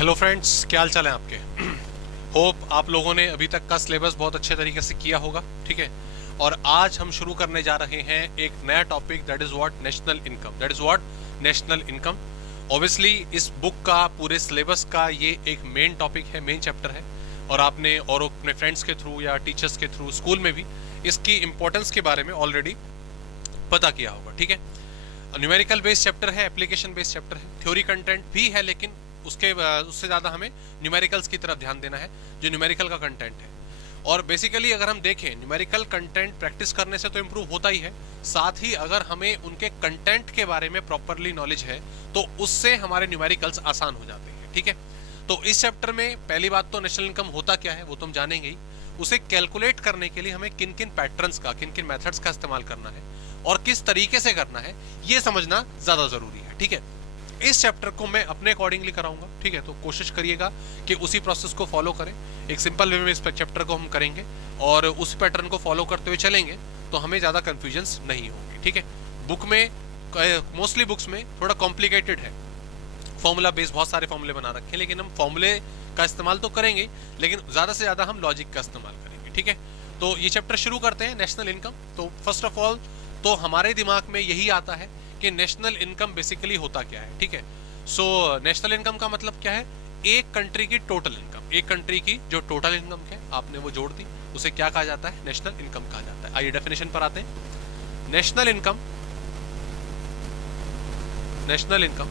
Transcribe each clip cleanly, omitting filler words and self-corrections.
Hello friends, क्या हाल चाल है आपके। होप आप लोगों ने अभी तक का सिलेबस बहुत अच्छे तरीके से किया होगा। ठीक है, और आज हम शुरू करने जा रहे हैं एक नया topic, that is what national income. That is what national income. Obviously इस बुक का, पूरे सिलेबस का ये एक मेन टॉपिक है, मेन चैप्टर है, और आपने और अपने फ्रेंड्स के थ्रू या टीचर्स के थ्रू स्कूल में भी इसकी इंपॉर्टेंस के बारे में ऑलरेडी पता किया होगा। ठीक है, न्यूमेरिकल बेस्ड चैप्टर है, एप्लीकेशन बेस्ड चैप्टर है, थ्योरी कंटेंट भी है, लेकिन उससे ज़्यादा हमें न्यूमेरिकल्स की तरफ ध्यान देना है, जो न्यूमेरिकल का कंटेंट है। और बेसिकली अगर हम देखें, न्यूमेरिकल कंटेंट प्रैक्टिस करने से तो इम्प्रूव होता ही है, साथ ही अगर हमें उनके कंटेंट के बारे में प्रॉपरली नॉलेज है तो उससे हमारे न्यूमेरिकल्स आसान हो जाते हैं। ठीक है, तो इस चैप्टर में पहली बात तो नेशनल इनकम होता क्या है वो तो हम जानेंगे ही। उसे कैलकुलेट करने के लिए हमें किन किन पैटर्न्स का, किन किन मेथड्स का इस्तेमाल करना है और किस तरीके से करना है, ये समझना ज़्यादा ज़रूरी है। ठीक है, इस चैप्टर को मैं अपने अकॉर्डिंगली कराऊंगा। ठीक है, तो कोशिश करिएगा कि उसी प्रोसेस को फॉलो करें। एक सिंपल वे में इस चैप्टर को हम करेंगे और उस पैटर्न को फॉलो करते हुए चलेंगे तो हमें ज़्यादा कन्फ्यूजन्स नहीं होंगी। ठीक है, बुक में मोस्टली बुक्स में थोड़ा कॉम्प्लिकेटेड है, फॉर्मूला बेस्ड बहुत सारे फॉर्मूले बना रखे हैं, लेकिन हम फॉर्मूले का इस्तेमाल तो करेंगे, लेकिन ज़्यादा से ज़्यादा हम लॉजिक का इस्तेमाल करेंगे। ठीक है, तो ये चैप्टर शुरू करते हैं, नेशनल इनकम। तो फर्स्ट ऑफ ऑल तो हमारे दिमाग में यही आता है कि नेशनल इनकम बेसिकली होता क्या है। ठीक है, सो नेशनल इनकम का मतलब क्या है? एक कंट्री की टोटल इनकम, एक कंट्री की जो टोटल इनकम है आपने वो जोड़ दी, उसे क्या कहा जाता है? नेशनल इनकम कहा जाता है। आइए डेफिनेशन पर आते हैं। National income, national income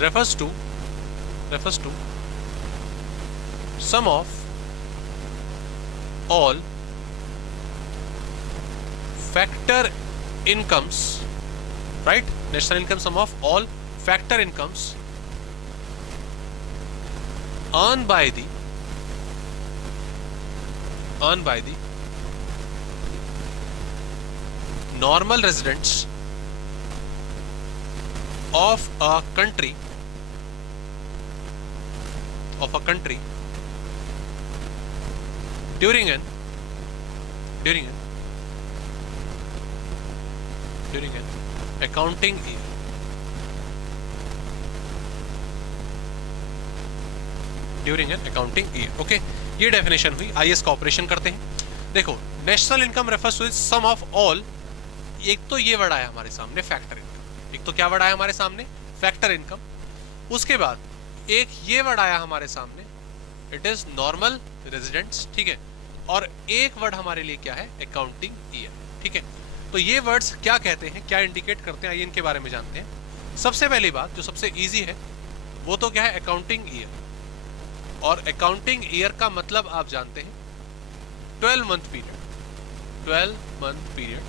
refers to sum of all factor incomes, right? National income, sum of all factor incomes earned by the normal residents of a country during an accounting year. During an accounting year. Okay, ये definition हुई। आइए इसका operation करते हैं। देखो, national income refers to sum of all, एक तो ये वर्ड आया हमारे सामने फैक्टर इनकम, एक तो क्या वर्ड आया हमारे सामने? Factor income. उसके बाद एक ये वर्ड आया हमारे सामने, इट इज नॉर्मल रेजिडेंट्स। ठीक है, और एक वर्ड हमारे लिए क्या है? Accounting year. ठीक है, तो ये वर्ड्स क्या कहते हैं, क्या इंडिकेट करते हैं, आइए इनके बारे में जानते हैं। सबसे पहली बात जो सबसे इजी है वो तो क्या है? Accounting year. और अकाउंटिंग ईयर का मतलब आप जानते हैं 12 मंथ पीरियड, 12 मंथ पीरियड।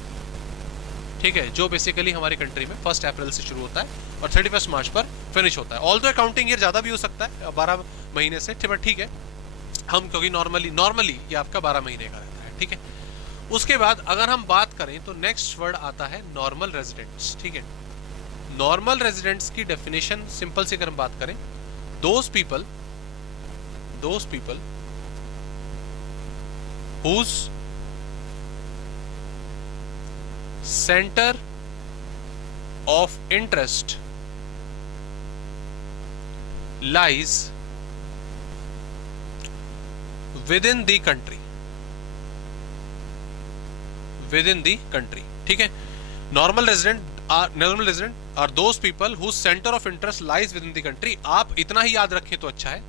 ठीक है, जो बेसिकली हमारी कंट्री में 1 अप्रैल से शुरू होता है और 31 मार्च पर फिनिश होता है। ऑल्दो अकाउंटिंग ईयर ज़्यादा भी हो सकता है, 12 महीने से, ठीक है, हम क्योंकि नॉर्मली ये आपका 12 महीने का रहता है। ठीक है, उसके बाद अगर हम बात करें तो नेक्स्ट वर्ड आता है नॉर्मल रेजिडेंट्स। ठीक है, नॉर्मल रेजिडेंट्स की डेफिनेशन सिंपल से अगर हम बात करें, those people whose center of interest lies within the country, ठीक है। Normal resident are those people whose centre of interest lies within the country. आप इतना ही याद रखें तो अच्छा है।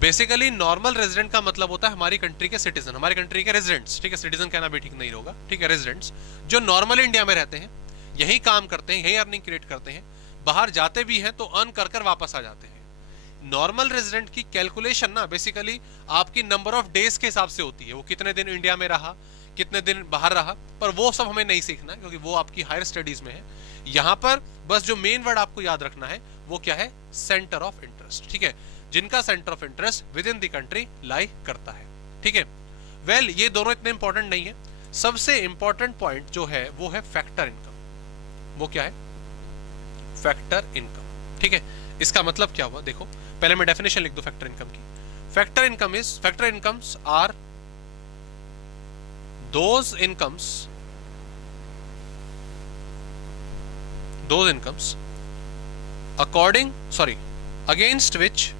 बेसिकली नॉर्मल रेजिडेंट का मतलब होता है हमारी कंट्री के सिटीजन, हमारी कंट्री के रेजिडेंट्स। ठीक है, सिटीजन कहना भी ठीक नहीं होगा। ठीक है, रेजिडेंट्स जो नॉर्मल इंडिया में रहते हैं, यही काम करते हैं, यही अर्निंग क्रिएट करते हैं, बाहर जाते भी हैं तो अर्न कर कर वापस आ जाते हैं। नॉर्मल रेजिडेंट की कैलकुलेशन ना बेसिकली आपकी नंबर ऑफ डेज के हिसाब से होती है, वो कितने दिन इंडिया में रहा, कितने दिन बाहर रहा, पर वो सब हमें नहीं सीखना है क्योंकि वो आपकी हायर स्टडीज में है। यहाँ पर बस जो मेन वर्ड आपको याद रखना है वो क्या है? Centre of interest. ठीक है, जिनका centre of interest within the country lie करता है। ठीक है, वेल ये दोनों इतने इंपॉर्टेंट नहीं है। सबसे इंपॉर्टेंट पॉइंट जो है वो है फैक्टर इनकम। वो क्या है? Factor income. ठीक है, इसका मतलब क्या हुआ? देखो, पहले मैं डेफिनेशन लिख दूं फैक्टर इनकम की। Factor incomes are those incomes against which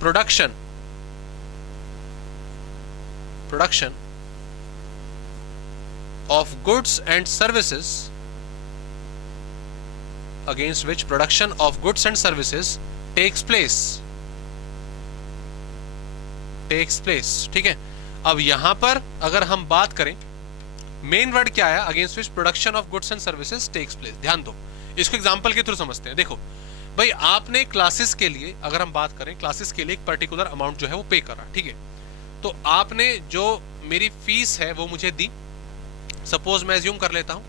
production of goods and services takes place. ठीक है, अब यहां पर अगर हम बात करें, मेन वर्ड क्या है, against which production of goods and services takes place. ध्यान दो, इसको एग्जांपल के थ्रू समझते हैं। देखो भाई, आपने क्लासेस के लिए, अगर हम बात करें क्लासेस के लिए एक पर्टिकुलर अमाउंट जो है वो पे करा, ठीक है, तो आपने जो मेरी फीस है वो मुझे दी, सपोज मैं एज्यूम कर लेता हूँ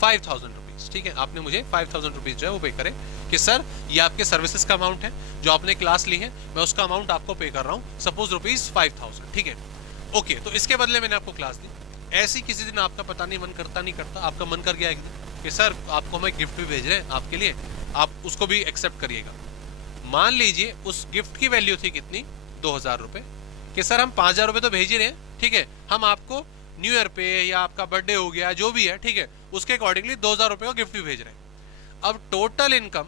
5000 रुपीज, ठीक है, आपने मुझे 5000 रुपीज जो है वो पे करे कि सर ये आपके सर्विसेज का अमाउंट है, जो आपने क्लास ली है मैं उसका अमाउंट आपको पे कर रहा हूँ, सपोज रुपीज 5000, ठीक है, ओके। तो इसके बदले मैंने आपको क्लास दी। ऐसी किसी दिन आपका पता नहीं मन करता नहीं करता, आपका मन कर गया एक दिन कि सर आपको हम गिफ्ट भी भेज रहे हैं आपके लिए, आप उसको भी एक्सेप्ट करिएगा। मान लीजिए उस गिफ्ट की वैल्यू थी कितनी, 2000 रुपए, कि सर हम 5000 रुपए तो भेज ही रहे हैं, ठीक है, हम आपको न्यू ईयर पे या आपका बर्थडे हो गया जो भी है, ठीक है, उसके अकॉर्डिंगली 2000 रुपए का गिफ्ट भी भेज रहे हैं। अब टोटल इनकम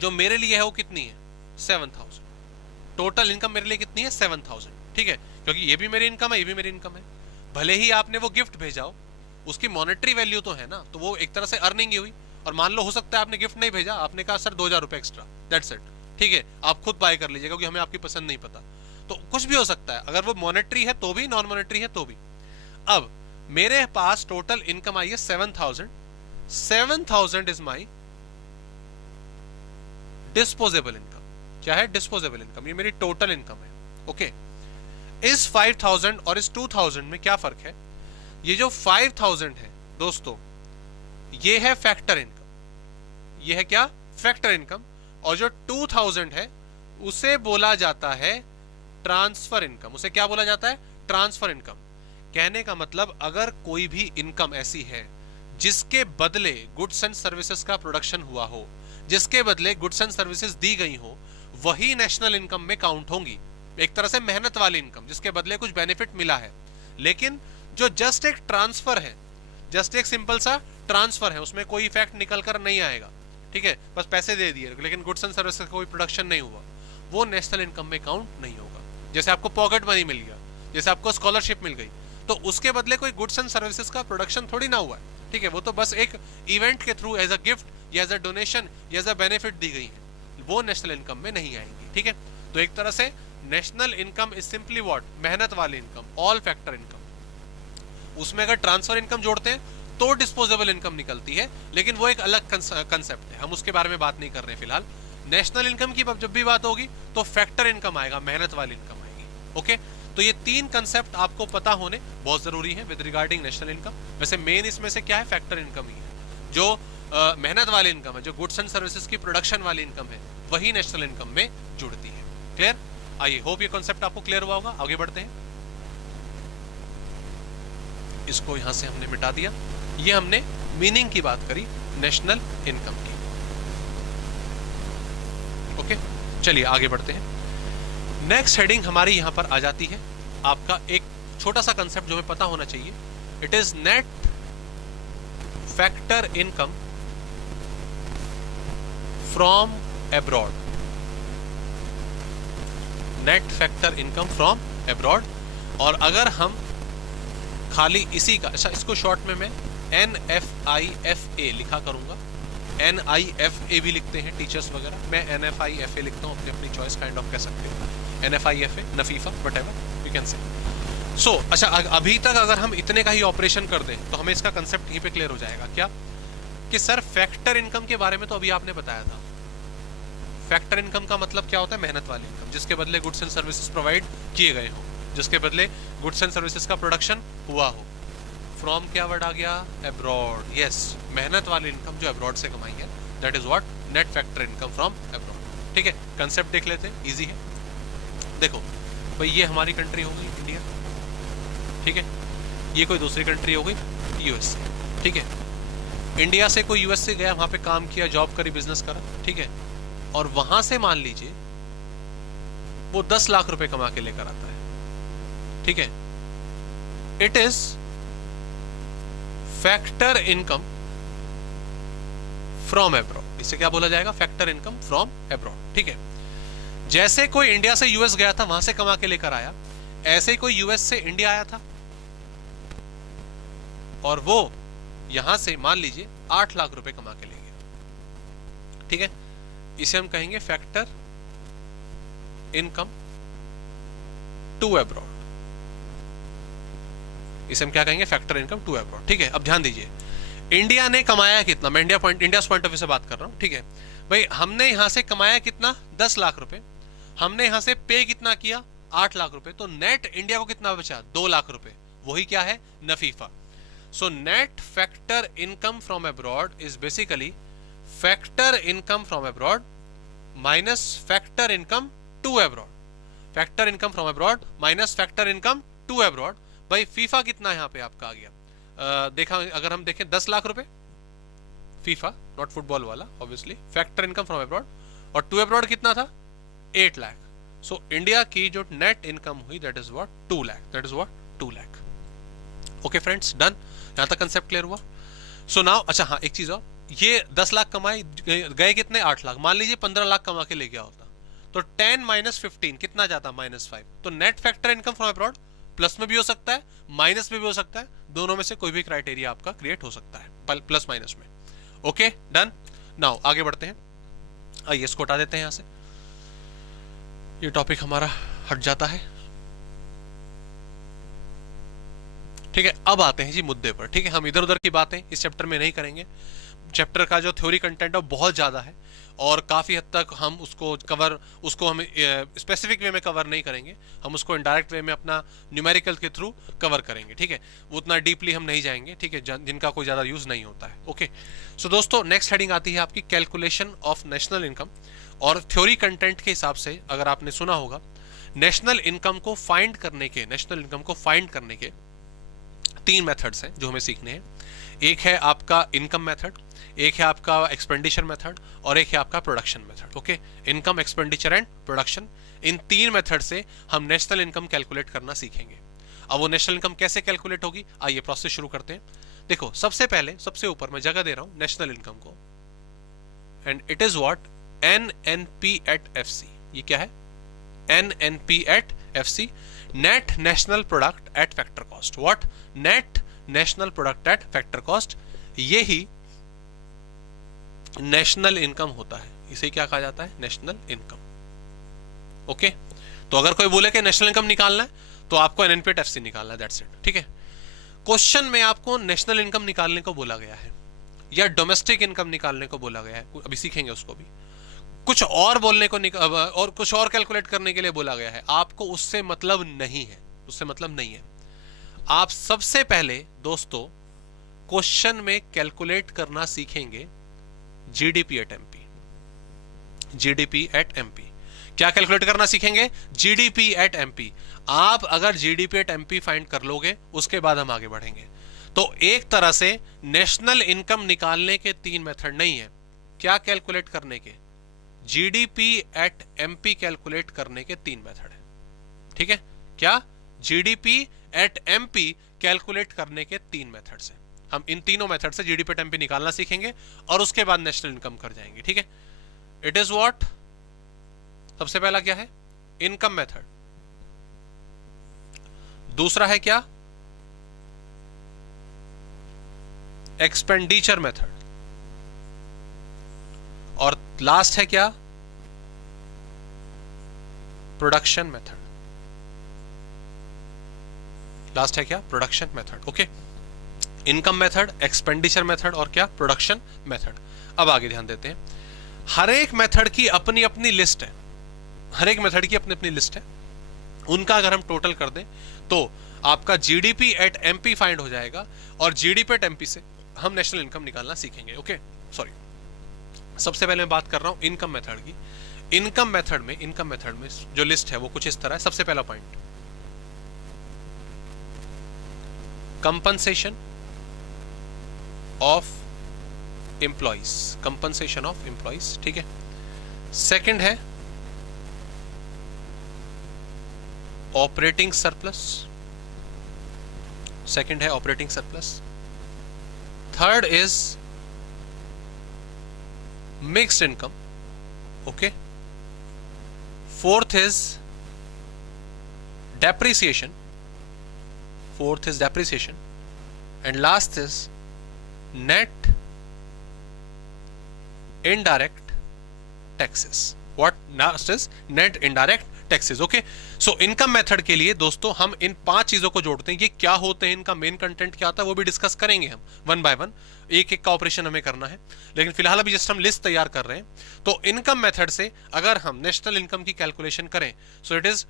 जो मेरे लिए है वो कितनी है, 7000। टोटल इनकम मेरे लिए कितनी है, 7000, ठीक है, क्योंकि ये भी मेरी इनकम है, ये भी मेरी इनकम है। भले ही आपने वो गिफ्ट भेजा हो, उसकी मॉनेटरी वैल्यू तो है ना, तो वो एक तरह से अर्निंग ही हुई। और मान लो हो सकता है आपने गिफ्ट नहीं भेजा, आपने कहा सर 2000 रुपए एक्स्ट्रा, दैट्स इट, ठीक है, आप खुद बाय कर लीजिए क्योंकि हमें आपकी पसंद नहीं पता, तो कुछ भी हो सकता है। अगर वो मॉनेटरी है तो भी, नॉन मॉनेटरी है तो भी। अब मेरे पास टोटल इनकम आई है 7000। 7000 इज माई डिस्पोजेबल इनकम। क्या है, डिस्पोजेबल इनकम, ये मेरी टोटल इनकम है, ओके। इस 5000 और इस 2000 में क्या फर्क है, ये जो 5000 है दोस्तों, ये है फैक्टर इनकम, ये है क्या, फैक्टर इनकम, और जो 2000 है उसे बोला जाता है ट्रांसफर इनकम। उसे क्या बोला जाता है, ट्रांसफर इनकम। कहने का मतलब, अगर कोई भी इनकम ऐसी है जिसके बदले गुड्स एंड सर्विसेज का प्रोडक्शन हुआ हो, जिसके बदले गुड्स एंड सर्विसेज दी गई हो, वही नेशनल इनकम में काउंट होंगी। एक तरह से मेहनत वाली इनकम, जिसके बदले कुछ बेनिफिट मिला है। लेकिन जो जस्ट एक ट्रांसफर है, जस्ट एक सिंपल सा ट्रांसफर है, उसमें कोई इफेक्ट निकल कर नहीं आएगा, ठीक है, बस पैसे दे दिए लेकिन गुड्स एंड सर्विसेज का कोई प्रोडक्शन नहीं हुआ, वो नेशनल इनकम में काउंट नहीं होगा। जैसे आपको पॉकेट मनी मिल गया, जैसे आपको स्कॉलरशिप मिल गई, तो उसके बदले कोई गुड्स एंड सर्विसेज का प्रोडक्शन थोड़ी ना हुआ है, ठीक है, वो तो बस एक इवेंट के थ्रू एज अ गिफ्ट या एज अ डोनेशन या एज अ बेनिफिट दी गई है, वो नेशनल इनकम में नहीं आएंगी, ठीक है। तो एक तरह से national income is simply what, मेहनत वाली इनकम, ऑल फैक्टर इनकम। उसमें अगर ट्रांसफर इनकम जोड़ते हैं तो डिस्पोजेबल इनकम निकलती है, लेकिन वो एक अलग कंसेप्ट है, हम उसके बारे में बात नहीं कर रहे हैं फिलहाल। नेशनल इनकम की जब भी बात होगी तो फैक्टर इनकम आएगा, मेहनत वाली इनकम आएगी, ओके। तो ये तीन कंसेप्ट आपको पता होने बहुत जरूरी है विद रिगार्डिंग नेशनल इनकम। वैसे मेन इसमें से क्या है, फैक्टर इनकम ही है, जो मेहनत वाली इनकम है, जो गुड्स एंड सर्विसेज की प्रोडक्शन वाली इनकम है, वही नेशनल इनकम में जुड़ती है। क्लियर, आइए, होप ये कॉन्सेप्ट आपको क्लियर हुआ होगा। आगे बढ़ते हैं, इसको यहां से हमने मिटा दिया। ये हमने मीनिंग की बात करी नेशनल इनकम की, ओके। चलिए आगे बढ़ते हैं। नेक्स्ट हेडिंग हमारी यहां पर आ जाती है, आपका एक छोटा सा कंसेप्ट जो हमें पता होना चाहिए, it is net factor income from abroad. Net factor income from abroad. और अगर हम खाली इसी का, अच्छा इसको शॉर्ट में मैं NFIFA लिखा करूंगा, NIFA भी लिखते हैं टीचर्स वगैरह, मैं NFIFA लिखता हूं, अपनी अपनी चॉइस काइंड ऑफ कह सकते हो, NFIFA, NFIFA, whatever you can say. So अच्छा, अभी तक अगर हम इतने का ही ऑपरेशन कर दें तो हमें इसका कंसेप्ट यहीं पे क्लियर हो जाएगा। क्या कि सर फैक्टर इनकम के बारे में तो अभी आपने बताया था। फैक्टर इनकम का मतलब क्या होता है, मेहनत वाली इनकम, जिसके बदले गुड्स एंड सर्विसेज प्रोवाइड किए गए हो, जिसके बदले गुड्स एंड सर्विसेज का प्रोडक्शन हुआ हो। फ्रॉम क्या वर्ड आ गया, एब्रॉड, यस, मेहनत वाली इनकम जो एब्रॉड से कमाई है, that is what, net factor income from abroad, ठीक है। कंसेप्ट देख लेते हैं, इजी है। देखो भाई, ये हमारी कंट्री हो गई इंडिया, ठीक है, ये कोई दूसरी कंट्री हो गई USA, ठीक है। इंडिया से कोई US से गया, वहां पे काम किया, जॉब करी, बिजनेस करा, ठीक है, और वहां से मान लीजिए वो 10 लाख रुपए कमा के लेकर आता है, ठीक है। It is factor income from abroad. इसे क्या बोला जाएगा? Factor income from abroad. ठीक है, जैसे कोई इंडिया से यूएस गया था, वहां से कमा के लेकर आया, ऐसे ही कोई यूएस से इंडिया आया था और वो यहां से मान लीजिए 8 लाख रुपए कमा के ले गया। ठीक है, इसे हम कहेंगे फैक्टर इनकम टू एब्रॉड। इसे हम क्या कहेंगे? Factor income to abroad. ठीक है, अब ध्यान दीजिए, इंडिया ने कमाया कितना? मैं इंडिया पॉइंट ऑफ व्यू से बात कर रहा हूं। ठीक है भाई, हमने यहां से कमाया कितना? 10 लाख रुपए। हमने यहां से पे कितना किया? 8 लाख रुपए। तो नेट इंडिया को कितना बचा? 2 लाख रुपए। वही क्या है? NFIFA. So net factor income from abroad is basically factor income from abroad minus factor income to abroad. Factor income from abroad minus factor income to abroad. भाई फीफा कितना यहां पे आपका आ गया? देखा, अगर हम देखें 10 लाख रुपए फीफा, नॉट फुटबॉल वाला obviously, factor income from abroad, और टू अब्रॉड कितना था? 8 लाख। सो इंडिया की जो नेट इनकम हुई that is what? 2 lakh. That is what? 2 lakh. Okay friends, done? यहां तक कंसेप्ट क्लियर हुआ? सो नाउ, अच्छा हाँ, एक चीज और, ये 10 लाख कमाए, गए कितने? 8 लाख। मान लीजिए 15 लाख कमा के ले गया होता, तो 10 माइनस 15 कितना जाता? -5। तो net factor income from abroad plus में भी हो सकता है, माइनस में भी हो सकता है, दोनों में से कोई भी क्राइटेरिया आपका क्रिएट हो सकता है, प्लस माइनस में। Okay, done? नाउ आगे बढ़ते हैं। आइए इसको हटा देते हैं यहां से, ये टॉपिक हमारा हट जाता है। ठीक है, अब आते हैं जी मुद्दे पर। ठीक है, हम इधर उधर की बातें इस चैप्टर में नहीं करेंगे। चैप्टर का जो थ्योरी कंटेंट है बहुत ज्यादा है और काफी हद तक हम उसको हम स्पेसिफिक वे में कवर नहीं करेंगे, हम उसको इनडायरेक्ट वे में अपना न्यूमेरिकल के थ्रू कवर करेंगे। ठीक है, उतना डीपली हम नहीं जाएंगे। ठीक है, जिनका कोई ज्यादा यूज नहीं होता है। ओके, सो दोस्तों नेक्स्ट हेडिंग आती है आपकी कैलकुलेशन ऑफ नेशनल इनकम। और थ्योरी कंटेंट के हिसाब से अगर आपने सुना होगा, नेशनल इनकम को फाइंड करने के 3 मेथड्स हैं जो हमें सीखने हैं। एक है आपका इनकम मेथड, एक है आपका एक्सपेंडिचर मेथड, और एक है आपका production method. Okay, income, expenditure and production, in 3 method से हम नेशनल इनकम कैलकुलेट करना सीखेंगे। अब वो नेशनल इनकम कैसे कैलकुलेट होगी, आइए प्रोसेस शुरू करते हैं। देखो, सबसे पहले सबसे ऊपर मैं जगह दे रहा हूं नेशनल इनकम को, and it is what? NNP at FC। ये क्या है? NNP at FC, net national product at factor cost. What? Net national product at factor cost. ये ही नेशनल इनकम होता है। इसे क्या कहा जाता है? National income. ओके, तो अगर कोई बोले कि नेशनल इनकम निकालना है तो आपको NNP at FC निकालना है, दैट्स इट। ठीक है, क्वेश्चन में आपको नेशनल इनकम निकालने को बोला गया है या डोमेस्टिक इनकम निकालने को बोला गया है, अभी सीखेंगे उसको भी। कुछ और बोलने को और कुछ और कैलकुलेट करने के लिए बोला गया है, आपको उससे मतलब नहीं है, उससे मतलब नहीं है। आप सबसे पहले दोस्तों क्वेश्चन में कैलकुलेट करना सीखेंगे GDP at MP। GDP at MP क्या कैलकुलेट करना सीखेंगे? GDP at MP। आप अगर GDP at MP फाइंड कर लोगे, उसके बाद हम आगे बढ़ेंगे। तो एक तरह से नेशनल इनकम निकालने के 3 मेथड नहीं है, क्या कैलकुलेट करने के? GDP at MP कैलकुलेट करने के 3 मेथड है। ठीक है, क्या? GDP at MP कैलकुलेट करने के 3 मेथड से हम इन तीनों मेथड से GDP at MP निकालना सीखेंगे और उसके बाद नेशनल इनकम कर जाएंगे। ठीक है, इट इज व्हाट? सबसे पहला क्या है? Income method. दूसरा है क्या? Expenditure method. और लास्ट है क्या? Production method. लास्ट है क्या? Production method. Okay, income method, expenditure method और क्या? Production method. अब आगे ध्यान देते हैं। हर एक मेथड की अपनी अपनी लिस्ट है, हर एक मेथड की अपनी अपनी लिस्ट है। उनका अगर हम टोटल कर दें तो आपका GDP at MP फाइंड हो जाएगा और GDP at MP से हम नेशनल इनकम निकालना सीखेंगे। ओके, सॉरी, सबसे पहले मैं बात कर रहा हूं इनकम मेथड की। इनकम मेथड में जो लिस्ट है वो कुछ इस तरह है। सबसे पहला point, compensation of employees, compensation of employees. ठीक है, सेकंड है ऑपरेटिंग सरप्लस, सेकंड है operating surplus. Third is mixed income, okay. Fourth is depreciation, fourth is depreciation, and last is net indirect taxes. What last is net indirect taxes, okay. So income method के लिए दोस्तों हम इन 5 चीजों को जोड़ते हैं। ये क्या होते हैं, इनका मेन कंटेंट क्या होता है, वो भी डिस्कस करेंगे हम वन बाय वन, एक एक का ऑपरेशन हमें करना है। लेकिन फिलहाल अभी जस्ट हम लिस्ट तैयार कर रहे हैं। तो इनकम मेथड से अगर हम नेशनल इनकम की कैलकुलेशन करें, सो इट इज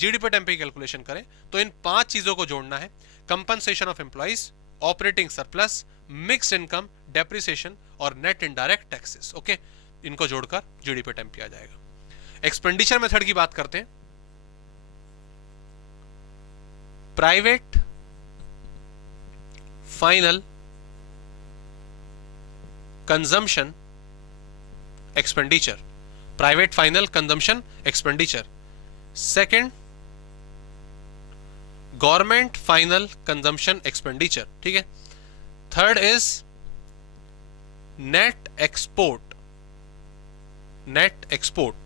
जीडीपी टेम्पी की कैलकुलेशन करें, तो इन 5 चीजों को जोड़ना है। Compensation of employees, operating surplus, mixed income, depreciation और नेट इनडायरेक्ट टैक्सेस, ओके। इनको जोड़कर जीडीपी टेम्पी आ जाएगा। एक्सपेंडिचर मेथड की बात करते हैं। Private final consumption expenditure, private final consumption expenditure. Second, government final consumption expenditure, ठीक है। Third is net export, net export.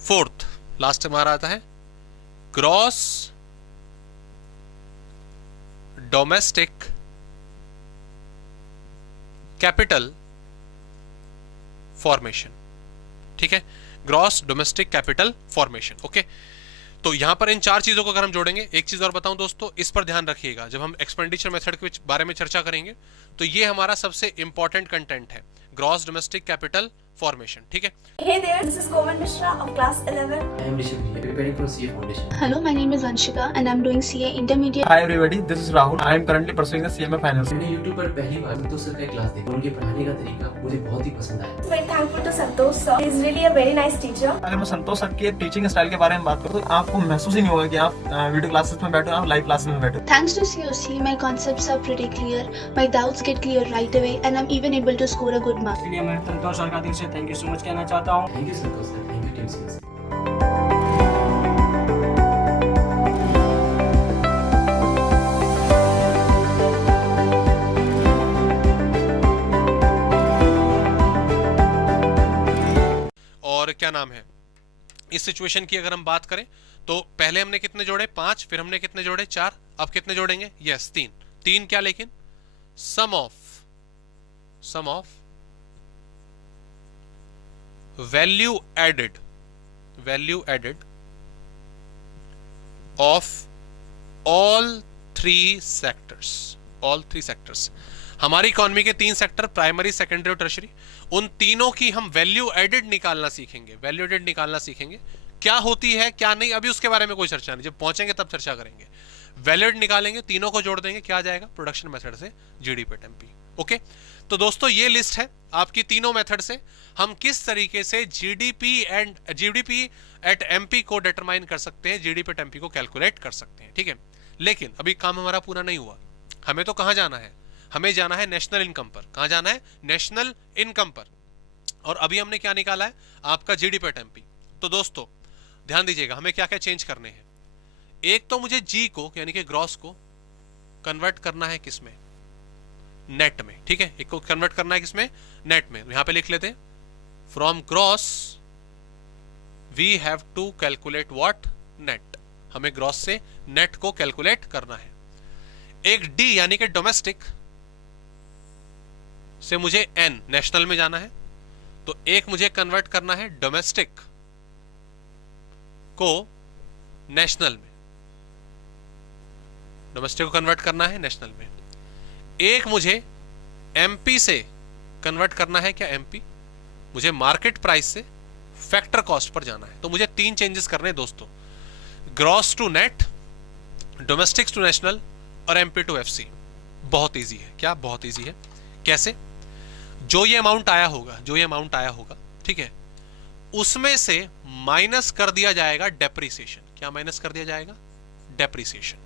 Fourth last हमारा आता है ग्रॉस डोमेस्टिक कैपिटल फॉर्मेशन, ठीक है, gross domestic capital formation, okay. तो यहां पर इन 4 चीजों को अगर हम जोड़ेंगे, एक चीज और बताऊं दोस्तों, इस पर ध्यान रखिएगा जब हम एक्सपेंडिचर मेथड के बारे में चर्चा करेंगे, तो ये हमारा सबसे इंपॉर्टेंट कंटेंट है, ग्रॉस डोमेस्टिक कैपिटल फॉर्मेशन, ठीक है। Hey there, this is Komal Mishra of class 11. I am Rishabh here, preparing for CA Foundation. Hello, my name is Anshika and I'm doing CA Intermediate. Hi everybody, this is Rahul. I am currently pursuing the CMA Finance. मैंने YouTube पर पहली बार संतोष sir का class देखा। उनके पढ़ाने का तरीका मुझे बहुत ही पसंद आया। Very thankful to Santosh sir. He is really a very nice teacher. अगर मैं संतोष सर के टीचिंग स्टाइल के बारे में बात करूँ तो आपको महसूस ही नहीं होगा कि आप वीडियो क्लासेस में बैठे हो, आप लाइव क्लासेस में बैठे हो। Thanks to COC, my concepts are pretty clear, my doubts get clear right away and I'm even able to score a good mark. इसलिए मैं संतोष सर का दिल से थैंक यू सो मच कहना चाहता हूँ। Thank you Santosh sir, thank you team CA। और क्या नाम है, इस सिचुएशन की अगर हम बात करें तो पहले हमने कितने जोड़े, 5, फिर हमने कितने जोड़े, 4, अब कितने जोड़ेंगे, यस 3 क्या, लेकिन sum of value added of all 3 sectors. हमारी इकोनॉमी के 3 सेक्टर, प्राइमरी, सेकेंडरी और टर्शरी, उन तीनों की हम वैल्यू एडेड निकालना सीखेंगे। क्या होती है क्या नहीं, अभी उसके बारे में कोई चर्चा नहीं, जब पहुंचेंगे तब चर्चा करेंगे। वैल्यू एड निकालेंगे, तीनों को जोड़ देंगे, क्या आ जाएगा, प्रोडक्शन मेथड से जीडीपी टेम्पी, ओके। तो दोस्तों ये लिस्ट है आपकी तीनों मेथड से हम किस तरीके से जीडीपी एट एमपी को डिटरमाइन कर सकते हैं, जीडीपी टेम्पी को कैलकुलेट कर सकते हैं, ठीक है। लेकिन अभी काम हमारा पूरा नहीं हुआ, हमें तो कहां जाना है, हमें जाना है नेशनल इनकम पर। कहां जाना है, नेशनल इनकम पर। और अभी हमने क्या निकाला है, आपका जीडीपी टेम्पी। तो दोस्तों ध्यान दीजिएगा, हमें क्या क्या चेंज करने हैं। एक तो मुझे जी को यानी कि ग्रॉस को कन्वर्ट करना है किसमें, नेट में, ठीक है। एक को कन्वर्ट करना है किसमें, नेट में। यहां पे लिख लेते हैं, from gross we have to calculate what, net. हमें ग्रॉस से नेट को कैलकुलेट करना है। एक डी यानी कि डोमेस्टिक से मुझे एन, नेशनल में जाना है, तो एक मुझे कन्वर्ट करना है डोमेस्टिक को नेशनल में, डोमेस्टिक को कन्वर्ट करना है नेशनल में। एक मुझे एमपी से कन्वर्ट करना है, क्या एमपी, मुझे मार्केट प्राइस से फैक्टर कॉस्ट पर जाना है। तो मुझे 3 चेंजेस करने हैं दोस्तों, gross to net, domestic to national और एमपी टू एफसी। बहुत इजी है, क्या बहुत इजी है, कैसे, जो ये अमाउंट आया होगा, ठीक है, उसमें से माइनस कर दिया जाएगा डेप्रिसिएशन। क्या माइनस कर दिया जाएगा, डेप्रिसिएशन,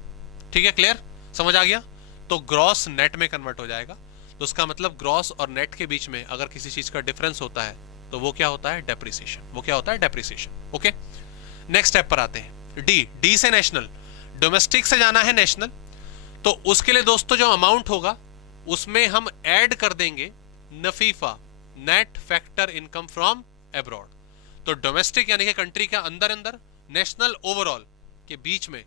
ठीक है, क्लियर, समझ आ गया। तो ग्रॉस नेट में कन्वर्ट हो जाएगा, तो उसका मतलब ग्रॉस और नेट के बीच में अगर किसी चीज का डिफरेंस होता है तो वो क्या होता है, डेप्रिसिएशन, ओके। नेक्स्ट स्टेप पर आते हैं, डी से नेशनल, डोमेस्टिक से जाना है नेशनल, तो उसके लिए दोस्तों जो अमाउंट होगा उसमें हम ऐड कर देंगे NFIFA, net factor income from abroad. तो डोमेस्टिक यानी कि कंट्री के अंदर अंदर, नेशनल ओवरऑल के बीच में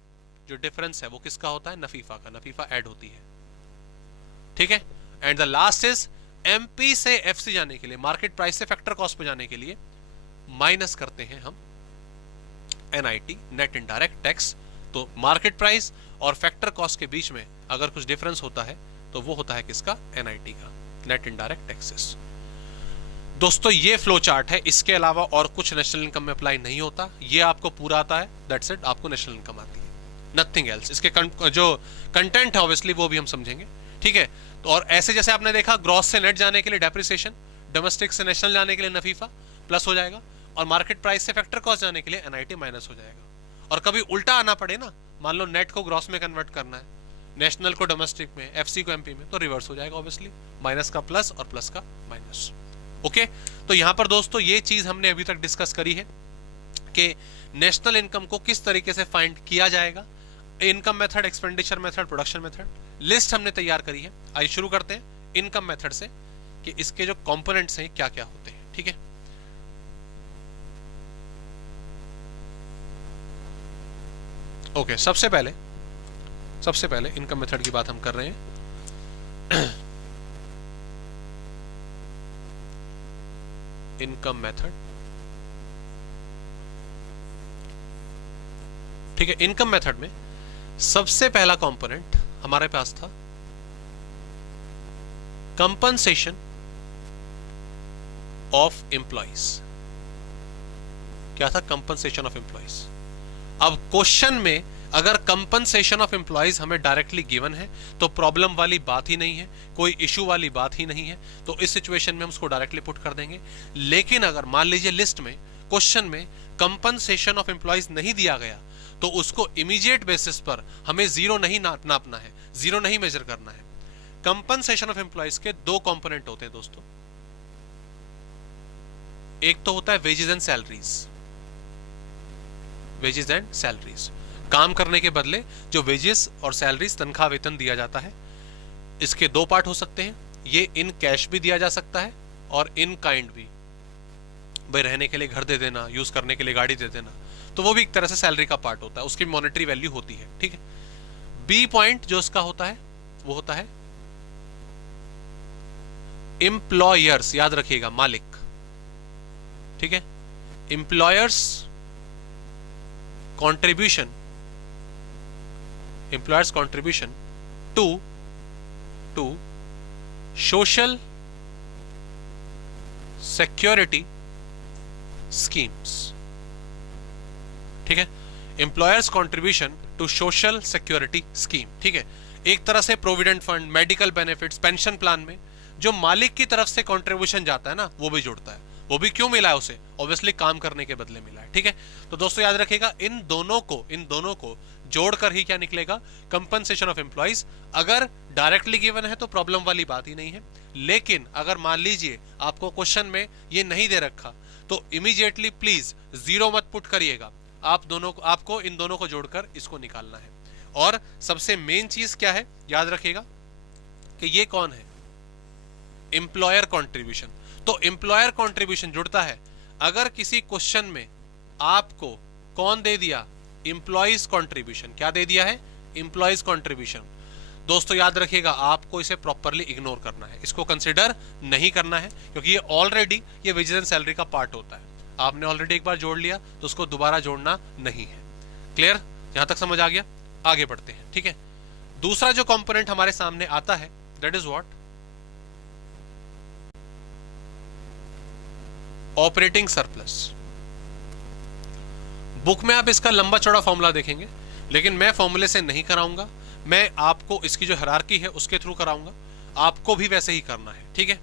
जो डिफरेंस है वो किसका होता है? नफीफा का। नफीफा ऐड होती है, ठीक है। And the last is MP से एफसी जाने के लिए, मार्केट प्राइस से फैक्टर कॉस्ट पे जाने के लिए माइनस करते हैं हम एनआईटी, नेट इनडायरेक्ट टैक्स। तो मार्केट प्राइस और फैक्टर कॉस्ट के बीच में अगर कुछ डिफरेंस होता है तो वो होता है किसका? एनआईटी का, नेट इनडायरेक्ट टैक्सेस। दोस्तों ये फ्लो चार्ट है, इसके अलावा और कुछ नेशनल इनकम में अप्लाई नहीं होता। ये आपको पूरा आता है, दैट्स इट, आपको नेशनल इनकम आती है, नथिंग एल्स। इसके जो कंटेंट है ऑब्वियसली वो भी हम समझेंगे, ठीक है। तो और ऐसे जैसे आपने देखा, ग्रॉस से नेट जाने के लिए डेप्रिसिएशन, डोमेस्टिक से नेशनल जाने के लिए नफीफा प्लस हो जाएगा, और मार्केट प्राइस से फैक्टर कॉस्ट जाने के लिए एनआईटी माइनस हो जाएगा। और कभी उल्टा आना पड़े ना, मान लो नेट को ग्रॉस में कन्वर्ट करना है, नेशनल को डोमेस्टिक में, एफसी को एमपी में, तो रिवर्स हो जाएगा ऑब्वियसली, माइनस का प्लस और प्लस का माइनस। ओके, तो यहां पर दोस्तों ये चीज हमने अभी तक डिस्कस करी है कि नेशनल इनकम को किस तरीके से फाइंड किया जाएगा, income method, expenditure method, production method, list हमने तैयार करी है। आइए शुरू करते हैं इनकम मेथड से कि इसके जो कंपोनेंट्स हैं क्या क्या होते हैं, ठीक है। ओके, सबसे पहले इनकम मेथड की बात हम कर रहे हैं। इनकम मेथड, ठीक है। इनकम मेथड में सबसे पहला कंपोनेंट हमारे पास था कंपनसेशन ऑफ एम्प्लॉइज। क्या था? Compensation of employees. अब क्वेश्चन में अगर कंपनसेशन ऑफ एम्प्लॉइज हमें डायरेक्टली गिवन है तो प्रॉब्लम वाली बात ही नहीं है, कोई इशू वाली बात ही नहीं है, तो इस सिचुएशन में हम उसको डायरेक्टली पुट कर देंगे। लेकिन अगर मान लीजिए लिस्ट में, क्वेश्चन में कंपनसेशन ऑफ एम्प्लॉइज नहीं दिया गया तो उसको इमीडिएट बेसिस पर हमें जीरो नहीं नापना है, जीरो नहीं मेजर करना है। कंपनसेशन ऑफ एम्प्लॉइज के दो कंपोनेंट होते हैं दोस्तों, एक तो होता है wages and salaries. Wages and salaries, काम करने के बदले जो वेजेस और सैलरीज, तनख्वाह वेतन दिया जाता है, इसके दो पार्ट हो सकते हैं। ये इन कैश भी दिया जा सकता है और इन काइंड भी, भाई रहने के लिए घर दे देना, यूज करने के लिए गाड़ी दे देना, तो वो भी एक तरह से सैलरी का पार्ट होता है, उसकी मॉनेटरी वैल्यू होती है, ठीक है। बी पॉइंट जो इसका होता है वो होता है एम्प्लॉयर्स, याद रखिएगा, मालिक, ठीक है। Employers contribution to social security schemes, ठीक है। Employers contribution to social security scheme, ठीक है। एक तरह से provident fund, medical benefits, pension plan में जो मालिक की तरफ से कंट्रीब्यूशन जाता है ना, वो भी जुड़ता है। वो भी क्यों मिला है उसे? ऑब्वियसली काम करने के बदले मिला है, ठीक है। तो दोस्तों याद रखिएगा, इन दोनों को जोड़कर ही क्या निकलेगा? Compensation of employees. अगर डायरेक्टली गिवन है तो प्रॉब्लम वाली बात ही नहीं है, लेकिन अगर मान लीजिए आपको क्वेश्चन में ये नहीं दे रखा तो इमीडिएटली प्लीज जीरो मत पुट करिएगा, आपको इन दोनों को जोड़कर इसको निकालना है। और सबसे मेन चीज क्या है, याद रखिएगा कि ये कौन है? Employer contribution. तो एम्प्लॉयर कंट्रीब्यूशन जुड़ता है अगर किसी क्वेश्चन में आपको कौन दे दिया? Employees contribution. क्या दे दिया है? Employees contribution. दोस्तों याद रखिएगा, आपको इसे प्रॉपर्ली इग्नोर करना है, इसको कंसिडर नहीं करना है, क्योंकि ये ऑलरेडी ये वेजेस एंड सैलरी का पार्ट होता है। आपने ऑलरेडी एक बार जोड़ लिया तो उसको दोबारा जोड़ना नहीं है। क्लियर? यहां तक समझ आ गया? आगे बढ़ते हैं, ठीक है। दूसरा जो कंपोनेंट हमारे सामने आता है, that is what? Operating surplus. Book में आप इसका लंबा चौड़ा फॉर्मूला देखेंगे, लेकिन मैं फॉर्मूले से नहीं कराऊंगा, मैं आपको इसकी जो हायरार्की है उसके थ्रू कराऊंगा। आपको भी वैसे ही करना है, ठीक है।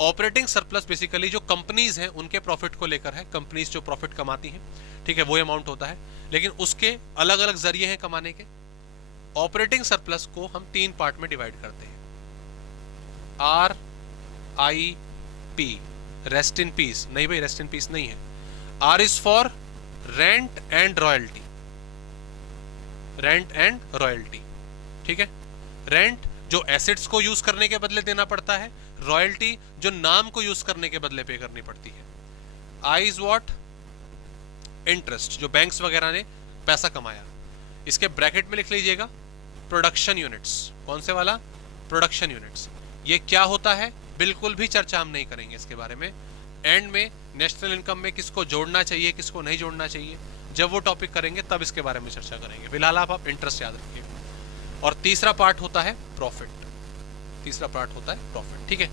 ऑपरेटिंग सरप्लस बेसिकली जो कंपनीज हैं उनके प्रॉफिट को लेकर है। कंपनीज जो प्रॉफिट कमाती हैं, ठीक है, वो अमाउंट होता है, लेकिन उसके अलग अलग जरिए हैं कमाने के। ऑपरेटिंग सरप्लस को हम तीन पार्ट में डिवाइड करते हैं। RIP, rest in peace. नहीं भाई, रेस्ट इन पीस नहीं है। R is for rent and royalty. Rent and royalty, ठीक है। रेंट जो एसेट्स को यूज करने के बदले देना पड़ता है, रॉयल्टी जो नाम को यूज करने के बदले पे करनी पड़ती है। आई इज व्हाट, इंटरेस्ट जो बैंक्स वगैरह ने पैसा कमाया। इसके ब्रैकेट में लिख लीजिएगा प्रोडक्शन यूनिट्स। कौन से वाला? Production units. ये क्या होता है बिल्कुल भी चर्चा हम नहीं करेंगे इसके बारे में। एंड में नेशनल इनकम में किसको जोड़ना चाहिए किसको नहीं जोड़ना चाहिए, जब वो टॉपिक करेंगे तब इसके बारे में चर्चा करेंगे। फिलहाल आप इंटरेस्ट याद रखिए। और तीसरा पार्ट होता है प्रॉफिट। तीसरा पार्ट होता है प्रॉफिट, ठीक है।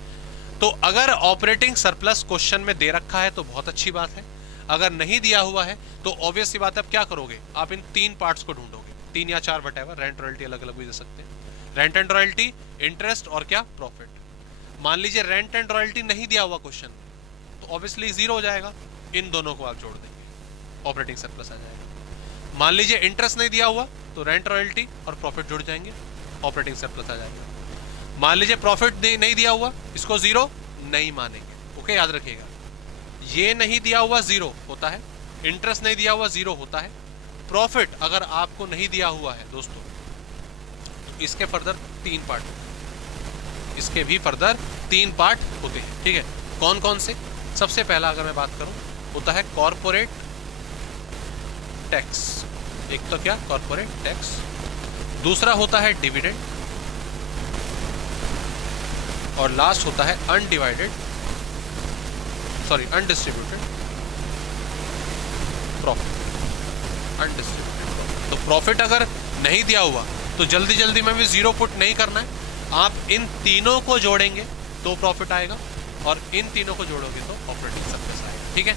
तो अगर ऑपरेटिंग सरप्लस क्वेश्चन में दे रखा है तो बहुत अच्छी बात है, अगर नहीं दिया हुआ है तो ऑब्वियस सी बात है, आप क्या करोगे, आप इन 3 पार्ट्स को ढूंढोगे, 3 या 4 वटेवर। रेंट रॉयल्टी अलग अलग भी दे सकते हैं, रेंट एंड रॉयल्टी, इंटरेस्ट और क्या, प्रॉफिट। मान लीजिए रेंट एंड रॉयल्टी नहीं दिया हुआ क्वेश्चन तो ऑब्वियसली 0 हो जाएगा, इन दोनों को आप जोड़ देंगे, ऑपरेटिंग सरप्लस आ जाएगा। मान लीजिए इंटरेस्ट नहीं दिया हुआ तो रेंट रॉयल्टी और प्रॉफिट जुड़ जाएंगे, ऑपरेटिंग सरप्लस आ जाएगा। मान लीजिए प्रॉफिट नहीं दिया हुआ, इसको 0 नहीं मानेंगे। ओके, याद रखिएगा, ये नहीं दिया हुआ 0 होता है, इंटरेस्ट नहीं दिया हुआ 0 होता है, प्रॉफिट अगर आपको नहीं दिया हुआ है दोस्तों तो इसके फर्दर 3 पार्ट, इसके भी फर्दर 3 पार्ट होते हैं, ठीक है। कौन कौन से? सबसे पहला अगर मैं बात करूं होता है कॉर्पोरेट टैक्स। एक तो क्या, कॉर्पोरेट टैक्स। दूसरा होता है डिविडेंड और लास्ट होता है अनडिस्ट्रीब्यूटेड प्रॉफिट। Undistributed profit. तो प्रॉफिट अगर नहीं दिया हुआ तो जल्दी जल्दी में भी 0 पुट नहीं करना है, आप इन तीनों को जोड़ेंगे तो प्रॉफिट आएगा और इन तीनों को जोड़ोगे तो ऑपरेटिंग सरप्लस आएगा, ठीक है।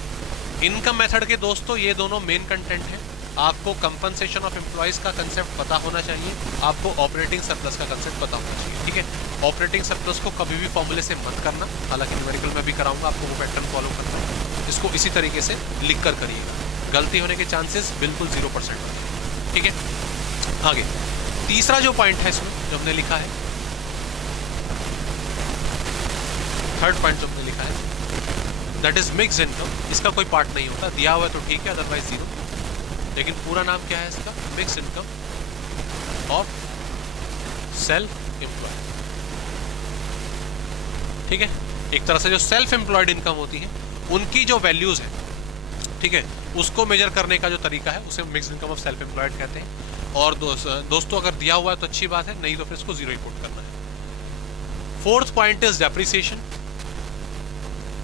इनकम मेथड के दोस्तों ये दोनों मेन कंटेंट है। आपको कंपनसेशन ऑफ एम्प्लॉइज का कंसेप्ट पता होना चाहिए, आपको ऑपरेटिंग सरप्लस का कंसेप्ट पता होना चाहिए, ठीक है। ऑपरेटिंग सरप्लस को कभी भी फॉर्मूले से मत करना, हालांकि न्यूमेरिकल में भी कराऊंगा, आपको वो पैटर्न फॉलो करना है। इसको इसी तरीके से लिख कर करिएगा, गलती होने के चांसेस बिल्कुल 0% होते हैं, ठीक है। आगे तीसरा जो पॉइंट है इसमें जो हमने लिखा है, थर्ड पॉइंट जो हमने लिखा है दैट इज मिक्स इनकम। इसका कोई पार्ट नहीं होता, दिया हुआ है तो ठीक है, अदरवाइज 0। लेकिन पूरा नाम क्या है इसका? Mix income of self employed, ठीक है। एक तरह से जो सेल्फ एम्प्लॉयड इनकम होती है उनकी जो वैल्यूज है, ठीक है, उसको मेजर करने का जो तरीका है उसे mix income of self employed कहते हैं। और दोस्तों अगर दिया हुआ है तो अच्छी बात है, नहीं तो फिर इसको 0 ही पुट करना है। Fourth point is depreciation.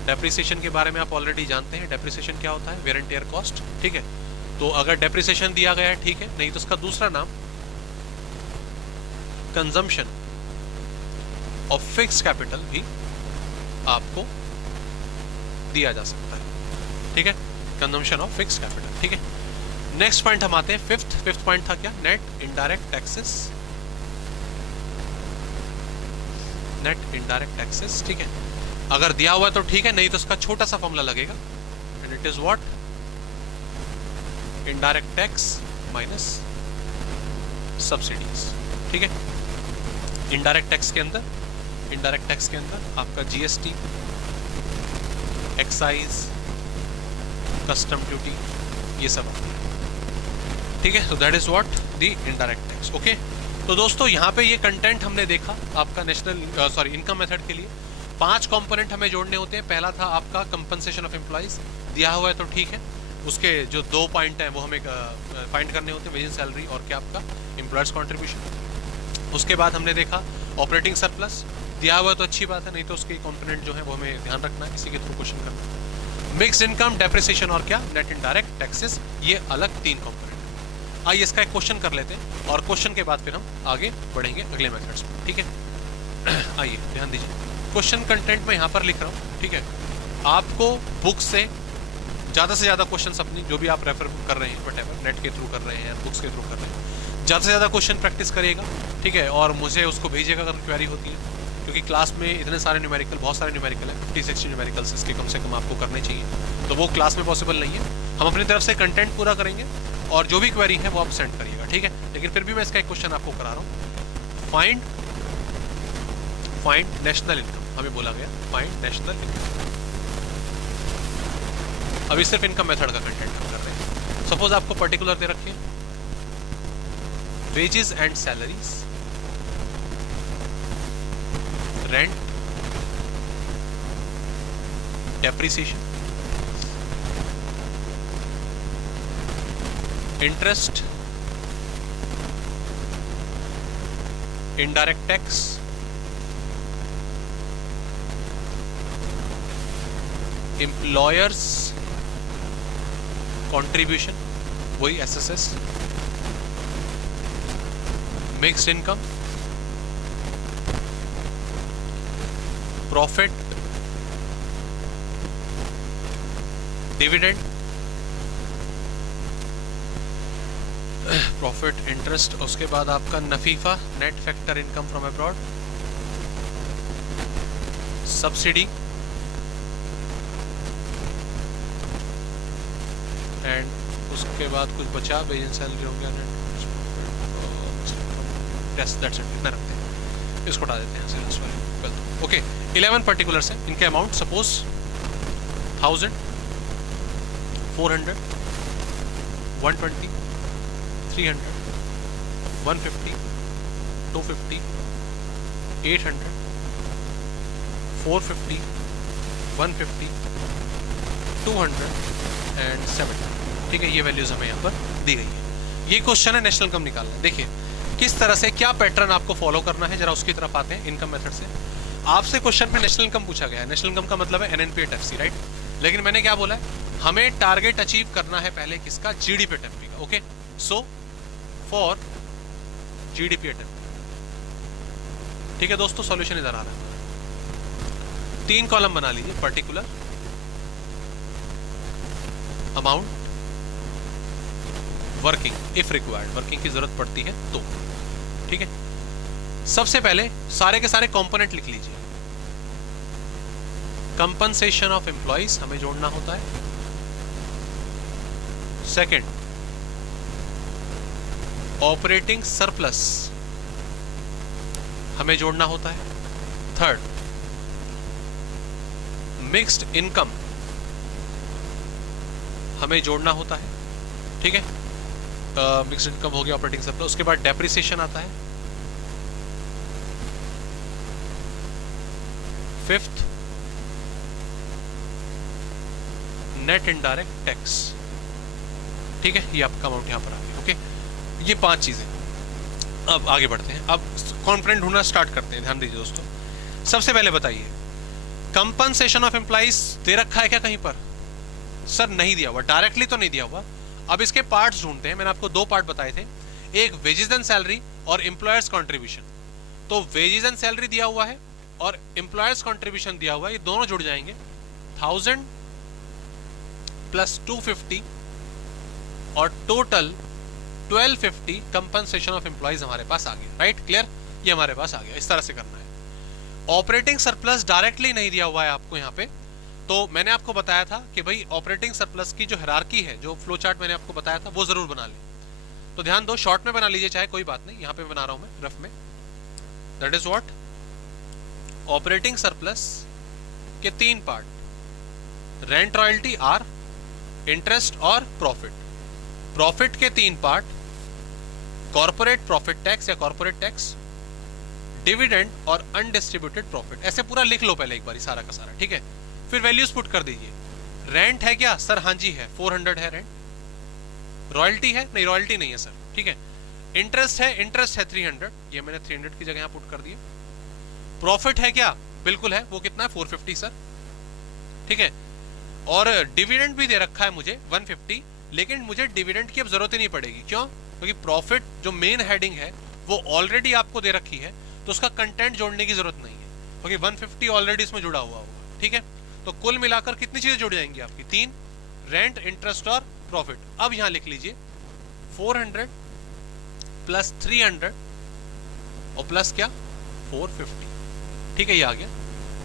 Depreciation के बारे में आप ऑलरेडी जानते हैं, डेप्रिसिएशन क्या होता है? वेयर एंड टियर कॉस्ट, ठीक है। तो अगर डेप्रिसिएशन दिया गया है ठीक है, नहीं तो इसका दूसरा नाम कंजम्पशन ऑफ फिक्स्ड कैपिटल भी आपको दिया जा सकता है, ठीक है, कंजम्पशन ऑफ फिक्स्ड कैपिटल, ठीक है। नेक्स्ट पॉइंट हम आते हैं फिफ्थ पॉइंट था क्या? Net indirect taxes. Net indirect taxes, ठीक है। अगर दिया हुआ है तो ठीक है, नहीं तो उसका छोटा सा फॉर्मूला लगेगा, and it is what? Indirect tax minus subsidies, ठीक है। इनडायरेक्ट टैक्स के अंदर आपका जीएसटी, एक्साइज, कस्टम ड्यूटी, ये सब आता है, ठीक है। तो that is what? The indirect tax, okay. तो दोस्तों यहाँ पे ये कंटेंट हमने देखा आपका नेशनल इनकम मेथड के लिए। 5 कंपोनेंट हमें जोड़ने होते हैं। पहला था आपका कंपनसेशन ऑफ एम्प्लॉइज, दिया हुआ है तो ठीक है, उसके जो 2 पॉइंट हैं वो हमें फाइंड करने होते हैं, वेज एंड सैलरी और क्या आपका एम्प्लॉयर्स कॉन्ट्रीब्यूशन। उसके बाद हमने देखा ऑपरेटिंग सरप्लस, दिया हुआ है तो अच्छी बात है, नहीं तो उसके कंपोनेंट जो है वो हमें ध्यान रखना है, इसी के थ्रू क्वेश्चन करना। मिक्स्ड इनकम, डेप्रिसिएशन और क्या? नेट इनडायरेक्ट टैक्सेस, ये अलग 3 कंपोनेंट। आइए इसका एक क्वेश्चन कर लेते हैं और क्वेश्चन के बाद फिर हम आगे बढ़ेंगे अगले मेथड्स में, ठीक है। आइए ध्यान दीजिए, क्वेश्चन कंटेंट में यहाँ पर लिख रहा हूँ, ठीक है। आपको बुक से ज़्यादा क्वेश्चन अपनी जो भी आप रेफर कर रहे हैं, व्हाटएवर नेट के थ्रू कर रहे हैं, बुक्स के थ्रू कर रहे हैं, ज़्यादा से ज़्यादा क्वेश्चन प्रैक्टिस करिएगा, ठीक है। और मुझे उसको भेजिएगा अगर क्वेरी होती है, क्योंकि क्लास में इतने सारे न्यूमेरिकल, बहुत सारे न्यूमेरिकल है, 50-60 न्यूमेरिकल्स इसके कम से कम आपको करने चाहिए, तो वो क्लास में पॉसिबल नहीं है। हम अपनी तरफ से कंटेंट पूरा करेंगे और जो भी क्वेरी है वो आप सेंड करिएगा, ठीक है। लेकिन फिर भी मैं इसका एक क्वेश्चन आपको करा रहा हूँ। फाइंड नेशनल इनकम, हमें बोला गया फाइंड नेशनल इनकम। अभी सिर्फ इनकम मेथड का कंटेंट हम कर रहे हैं। सपोज आपको पर्टिकुलर दे रखे wages and salaries, rent, depreciation, interest, indirect tax, employers contribution, वही SSS, mixed income, profit, dividend, profit, interest, उसके बाद आपका NFIFA, net factor income from abroad, subsidy and उसके बाद कुछ बचा, बेज सैलरी हो गया, दैट्स इट, इतना रखते हैं, इसको हटा देते हैं यहाँ से। ओके, 11 पर्टिकुलर्स हैं, इनके अमाउंट सपोज 1000, 400, 120, 300, 150, 250, 800, 450, 150, 200 एंड 70। ठीक है, ये वैल्यूज हमें यहाँ पर दी गई है। ये क्वेश्चन है नेशनल इनकम निकालना है। देखिए किस तरह से, क्या पैटर्न आपको फॉलो करना है, जरा उसकी तरफ आते हैं। इनकम मेथड से आपसे क्वेश्चन पे नेशनल इनकम पूछा गया है। नेशनल इनकम का मतलब है एनएनपी एट एफसी, राइट? लेकिन मैंने क्या बोला है, हमें टारगेट अचीव करना है पहले किसका, जीडीपी एट एफपी का। Okay, so for GDP at FP, ठीक है दोस्तों, सॉल्यूशन इधर आ रहा है। 3 कॉलम बना लीजिए, particular, amount, working if required, working की जरूरत पड़ती है तो। ठीक है, सबसे पहले सारे के सारे कंपोनेंट लिख लीजिए। कंपनसेशन ऑफ एम्प्लॉइज हमें जोड़ना होता है। सेकंड, ऑपरेटिंग सरप्लस हमें जोड़ना होता है। थर्ड, मिक्स्ड इनकम हमें जोड़ना होता है। ठीक है, मिक्स्ड इनकम हो गया, ऑपरेटिंग सरप्लस। उसके बाद डेप्रिसिएशन आता है। Fifth, net indirect tax. ठीक है, ये आपका अमाउंट यहां पर आ गया। ओके, ये 5 चीजें। अब आगे बढ़ते हैं, अब कॉन्फिडेंट ढूंढना स्टार्ट करते हैं। ध्यान दीजिए दोस्तों, सबसे पहले बताइए, कंपनसेशन ऑफ एम्प्लॉइज दे रखा है क्या कहीं पर? सर नहीं दिया हुआ, डायरेक्टली तो नहीं दिया हुआ। अब इसके पार्ट्स ढूंढते हैं। मैंने आपको 2 पार्ट बताए थे, एक वेजेस एंड सैलरी और एम्प्लॉयर्स कंट्रीब्यूशन। तो वेजेस एंड सैलरी दिया हुआ है और एम्प्लॉयर्स कंट्रीब्यूशन दिया हुआ है, ये दोनों जुड़ जाएंगे। 1000 प्लस 250 और टोटल 1250 कंपनसेशन ऑफ एम्प्लॉइज हमारे पास आ गया। Right, clear? ये हमारे पास आ गया। इस तरह से करना है। ऑपरेटिंग सरप्लस डायरेक्टली नहीं दिया हुआ है आपको यहाँ पे, तो मैंने आपको बताया था कि भाई ऑपरेटिंग सरप्लस की जो हायरार्की है, जो फ्लो चार्ट मैंने आपको बताया था, वो जरूर बना लें। तो ध्यान दो, शॉर्ट में बना लीजिए, चाहे कोई बात नहीं, यहाँ पे बना रहा हूं मैं रफ में। That is what, operating surplus के 3 part, rent, royalty, or, interest और प्रॉफिट। प्रॉफिट के 3 पार्ट, कॉर्पोरेट प्रॉफिट टैक्स या कॉर्पोरेट टैक्स, डिविडेंड और अनडिस्ट्रीब्यूटेड प्रॉफिट। ऐसे पूरा लिख लो पहले एक बार सारा का सारा। ठीक है, फिर वैल्यूज पुट कर दीजिए। रेंट है क्या? सर हाँ जी है, 400 है रेंट। रॉयल्टी है? नहीं, रॉयल्टी नहीं है सर। ठीक है, इंटरेस्ट है? इंटरेस्ट है 300, ये मैंने 300 की जगह यहाँ पुट कर दिया। प्रॉफिट है क्या? बिल्कुल है, वो कितना है? 450 सर। ठीक है, और डिविडेंड भी दे रखा है मुझे 150, लेकिन मुझे डिविडेंड की अब जरूरत ही नहीं पड़ेगी। क्यों? क्योंकि प्रॉफिट जो मेन हेडिंग है वो ऑलरेडी आपको दे रखी है, तो उसका कंटेंट जोड़ने की जरूरत नहीं है, क्योंकि 150 ऑलरेडी इसमें जुड़ा हुआ होगा। ठीक है, तो कुल मिलाकर कितनी चीजें जुड़ जाएंगी आपकी? 3, रेंट, इंटरेस्ट और प्रॉफिट। अब यहां लिख लीजिए 400 प्लस 300 और प्लस क्या? 450। ठीक है, ये आ गया।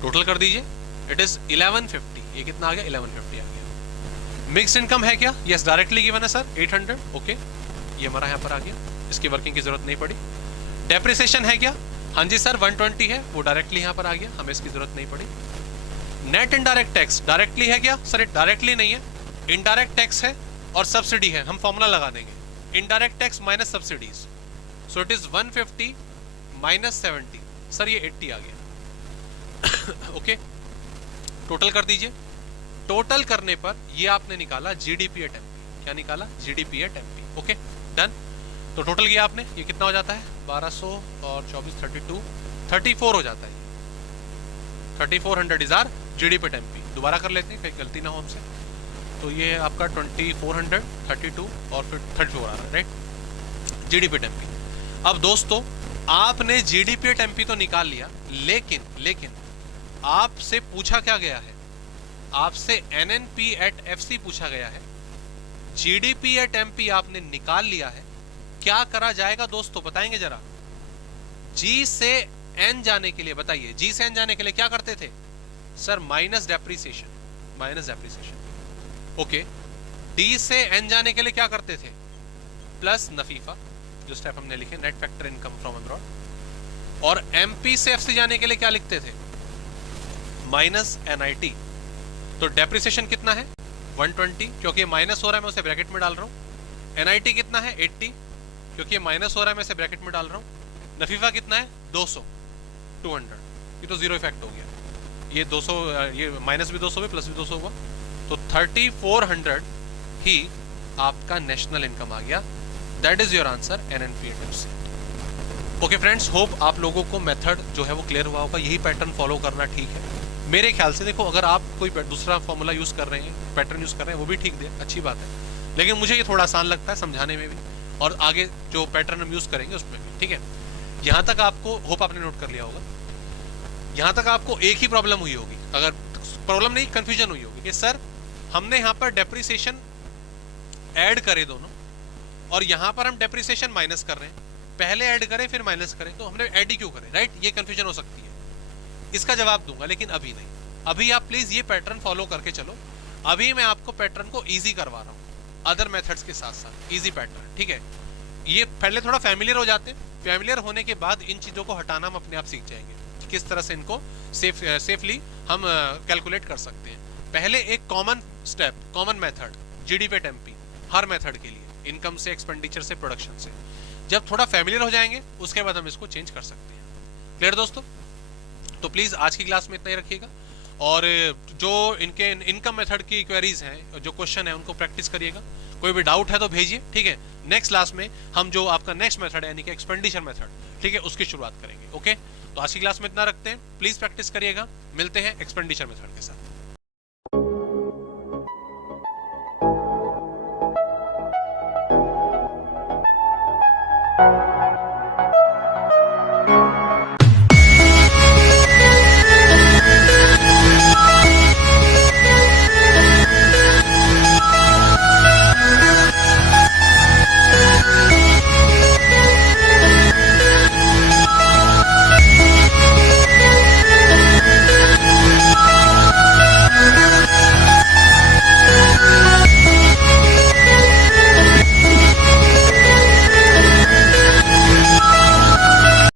टोटल कर दीजिए, इट इज 1150। ये कितना आ गया? 1150 आ गया। मिक्स इनकम है क्या? यस, डायरेक्टली गिवन है सर, 800। ओके, ये हमारा यहाँ पर आ गया, इसकी वर्किंग की जरूरत नहीं पड़ी। डेप्रिसिएशन है क्या? हाँ जी सर, 120 है, वो डायरेक्टली यहाँ पर आ गया, हमें इसकी जरूरत नहीं पड़ी। नेट इनडायरेक्ट टैक्स डायरेक्टली है क्या? सर डायरेक्टली नहीं है, इनडायरेक्ट टैक्स है और सब्सिडी है। हम फॉर्मूला लगा देंगे, indirect tax minus subsidies, so it is 150 minus 70। Sir ये 80 आ गया। ओके, टोटल कर दीजिए। टोटल करने पर ये आपने निकाला जीडीपी एट एमपी। क्या निकाला? GDP at MP. Okay, done. तो टोटल किया आपने, ये कितना हो जाता है? 1200 और 24 32 34 हो जाता है। 3400 is our GDP at MP. दोबारा कर लेते हैं, कहीं गलती ना हो हमसे। तो ये आपका 2400 32 और फिर 34 आ रहा है, राइट? GDP at MP. अब दोस्तों आपने जीडीपी एट एमपी तो निकाल लिया, लेकिन आपसे पूछा क्या गया है? आपसे एनएनपी एट एफसी पूछा गया है। जीडीपी एट एमपी आपने निकाल लिया है, क्या करा जाएगा दोस्तों बताएंगे जरा? जी से एन जाने के लिए, बताइए, जी से एन जाने के लिए क्या करते थे sir? Minus depreciation. Okay, D से एन जाने के लिए क्या करते थे? प्लस नफीफा, जो स्टेप हमने लिखे, net factor income from abroad. और एमपी से एफसी जाने के लिए क्या लिखते थे? Minus NIT. तो डेप्रिसिएशन कितना है? 120, क्योंकि माइनस हो रहा है मैं उसे ब्रैकेट में डाल रहा हूं। एनआईटी कितना है? 80, क्योंकि माइनस हो रहा है मैं इसे ब्रैकेट में डाल रहा हूं। नफीफा कितना है? 200, 200। ये तो जीरो इफेक्ट हो गया। ये 200, ये माइनस भी 200 भी, प्लस भी 200 हुआ, तो 3400 ही आपका नेशनल इनकम आ गया। That is your answer, NNP. Okay friends, hope आप लोगों को मेथड जो है वो क्लियर हुआ होगा। यही पैटर्न फॉलो करना ठीक है मेरे ख्याल से। देखो, अगर आप कोई दूसरा फॉर्मूला यूज कर रहे हैं, पैटर्न यूज कर रहे हैं, वो भी ठीक दे, अच्छी बात है, लेकिन मुझे ये थोड़ा आसान लगता है समझाने में भी, और आगे जो पैटर्न हम यूज करेंगे उसमें भी। ठीक है, यहाँ तक आपको, होप आपने नोट कर लिया होगा, यहाँ तक आपको एक ही प्रॉब्लम हुई होगी, अगर प्रॉब्लम नहीं कंफ्यूजन हुई होगी कि सर हमने यहाँ पर डेप्रिसिएशन ऐड करे दोनों, और यहाँ पर हम डेप्रिसिएशन माइनस कर रहे हैं। पहले ऐड करें फिर माइनस करें, तो हमने ऐड ही क्यों करें, राइट? ये कंफ्यूजन हो सकती है। इसका जवाब दूंगा, लेकिन अभी नहीं। अभी आप प्लीज ये पैटर्न फॉलो करके चलो। अभी मैं आपको पैटर्न को इजी करवा रहा हूँ, अदर मेथड्स के साथ साथ इजी पैटर्न। ठीक है, ये पहले थोड़ा फैमिलियर हो जाते हैं, फैमिलियर होने के बाद इन चीजों को हटाना हम अपने आप सीख जाएंगे कि किस तरह से इनको सेफली हम कैलकुलेट कर सकते हैं। पहले एक common step, common method, GDP at MP, her method के लिए, इनकम से, एक्सपेंडिचर से, प्रोडक्शन से। जब थोड़ा फैमिलियर हो जाएंगे उसके बाद हम इसको चेंज कर सकते हैं। क्लियर दोस्तों? तो प्लीज आज की क्लास में इतना ही रखिएगा, और जो इनके इनकम मेथड की क्वेरीज हैं, जो क्वेश्चन है, उनको प्रैक्टिस करिएगा। कोई भी डाउट है तो भेजिए। ठीक है, नेक्स्ट क्लास में हम जो आपका नेक्स्ट मेथड है, यानी कि एक्सपेंडिचर मेथड, ठीक है, उसकी शुरुआत करेंगे। ओके, तो आज की क्लास में इतना रखते हैं, प्लीज प्रैक्टिस करिएगा। मिलते हैं एक्सपेंडिचर मेथड के साथ।